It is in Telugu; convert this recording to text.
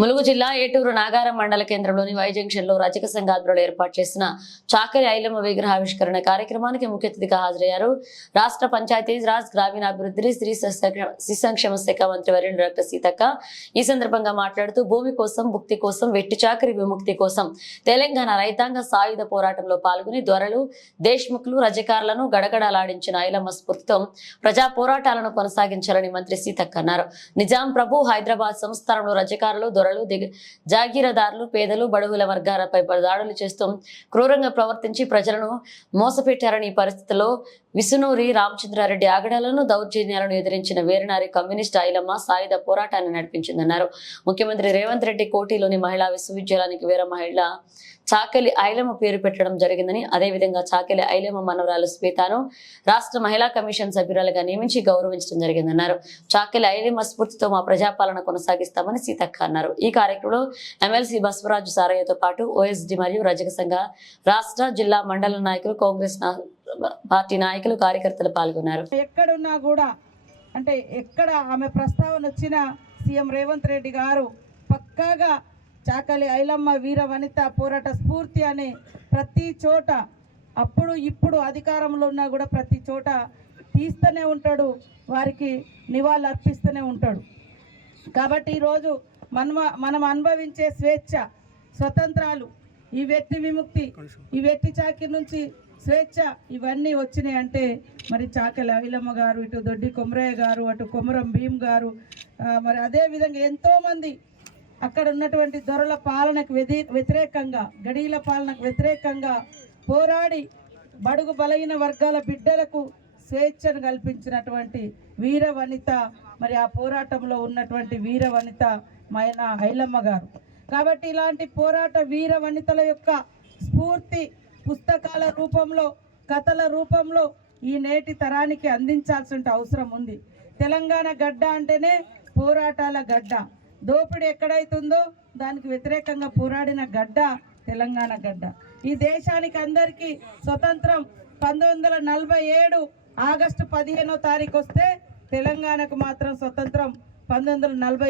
ములుగు జిల్లా ఏటూరు నాగారం మండల కేంద్రంలోని వై జంక్షన్ లో రజక సంఘ ఆధ్వర్యంలో ఏర్పాటు చేసిన చాకలి ఐలమ్మ విగ్రహావిష్కరణ కార్యక్రమానికి ముఖ్య అతిథిగా హాజరయ్యారు. రాష్ట్ర పంచాయతీరాజ్ గ్రామీణాభివృద్ధి స్త్రీ సంక్షేమ శాఖ మంత్రి వర్యులు డాక్టర్ సీతక్క ఈ సందర్భంగా మాట్లాడుతూ భూమి కోసం, భుక్తి కోసం, వెట్టి చాకరి విముక్తి కోసం తెలంగాణ రైతాంగ సాయుధ పోరాటంలో పాల్గొని దొరలు, దేశ్ముఖ్లు, రజకారులను గడగడలాడించిన ఐలమ్మ స్ఫూర్తితో ప్రజా పోరాటాలను కొనసాగించాలని మంత్రి సీతక్క అన్నారు. నిజాం ప్రభు హైదరాబాద్ సంస్థానంలో రజకారులు, జాగీరదారులు, పేదలు, బడుగుల వర్గాలపై దాడులు చేస్తూ క్రూరంగా ప్రవర్తించి ప్రజలను మోసపెట్టారని ఈ పరిస్థితుల్లో విసునూరి రామచంద్రారెడ్డి ఆగడాలను, దౌర్జన్యాలను ఎదిరించిన వీరనారి కమ్యూనిస్ట్ ఐలమ్మ సాయుధ పోరాటాన్ని నడిపించిందన్నారు. ముఖ్యమంత్రి రేవంత్ రెడ్డి కోటిలోని మహిళా విశ్వవిద్యాలయానికి వీర మహిళ చాకలి ఐలమ్మ పేరు పెట్టడం జరిగిందని, అదేవిధంగా చాకలి ఐలమ్మ మనవరాలు శ్వేతను రాష్ట్ర మహిళా కమిషన్ సభ్యురాలుగా నియమించి గౌరవించడం జరిగిందన్నారు. చాకలి ఐలమ్మ స్ఫూర్తితో మా ప్రజాపాలన కొనసాగిస్తామని సీతక్క అన్నారు. ఈ కార్యక్రమంలో ఎమ్మెల్సీ బసవరాజు సారయ్యతో పాటు ఓఎస్డీ మరియు రజక సంఘ రాష్ట్ర, జిల్లా, మండల నాయకులు, కాంగ్రెస్ పార్టీ నాయకులు, కార్యకర్తలు పాల్గొన్నారు. ఎక్కడున్నా కూడా అంటే ఎక్కడ ఆమె ప్రస్తావన వచ్చినా సీఎం రేవంత్ రెడ్డి గారు పక్కాగా చాకలి ఐలమ్మ వీర వనిత పోరాట స్ఫూర్తి అనే ప్రతి చోట, అప్పుడు ఇప్పుడు అధికారంలో ఉన్నా కూడా ప్రతి చోట తీస్తూనే ఉంటాడు, వారికి నివాళులు అర్పిస్తూనే ఉంటాడు. కాబట్టి ఈరోజు మనం అనుభవించే స్వేచ్ఛ, స్వతంత్రాలు, ఈ వెట్టి విముక్తి, ఈ వెట్టి చాకిరి నుంచి స్వేచ్ఛ ఇవన్నీ వచ్చినాయి అంటే మరి చాకలి ఐలమ్మ గారు, ఇటు దొడ్డి కొమరయ్య గారు, అటు కొమరం భీం గారు, మరి అదేవిధంగా ఎంతోమంది అక్కడ ఉన్నటువంటి దొరల పాలనకు వ్యతిరేకంగా, గడీల పాలనకు వ్యతిరేకంగా పోరాడి బడుగు బలహీన వర్గాల బిడ్డలకు స్వేచ్ఛను కల్పించినటువంటి వీర వనిత, మరి ఆ పోరాటంలో ఉన్నటువంటి వీర వనిత మైన ఐలమ్మ గారు. కాబట్టి ఇలాంటి పోరాట వీర వనితల యొక్క స్ఫూర్తి పుస్తకాల రూపంలో, కథల రూపంలో ఈ నేటి తరానికి అందించాల్సిన అవసరం ఉంది. తెలంగాణ గడ్డ అంటేనే పోరాటాల గడ్డ. దోపిడీ ఎక్కడైతుందో దానికి వ్యతిరేకంగా పోరాడిన గడ్డ తెలంగాణ గడ్డ. ఈ దేశానికి అందరికీ స్వతంత్రం 1947 ఆగస్టు 15వ తారీఖు వస్తే తెలంగాణకు మాత్రం స్వతంత్రం 1940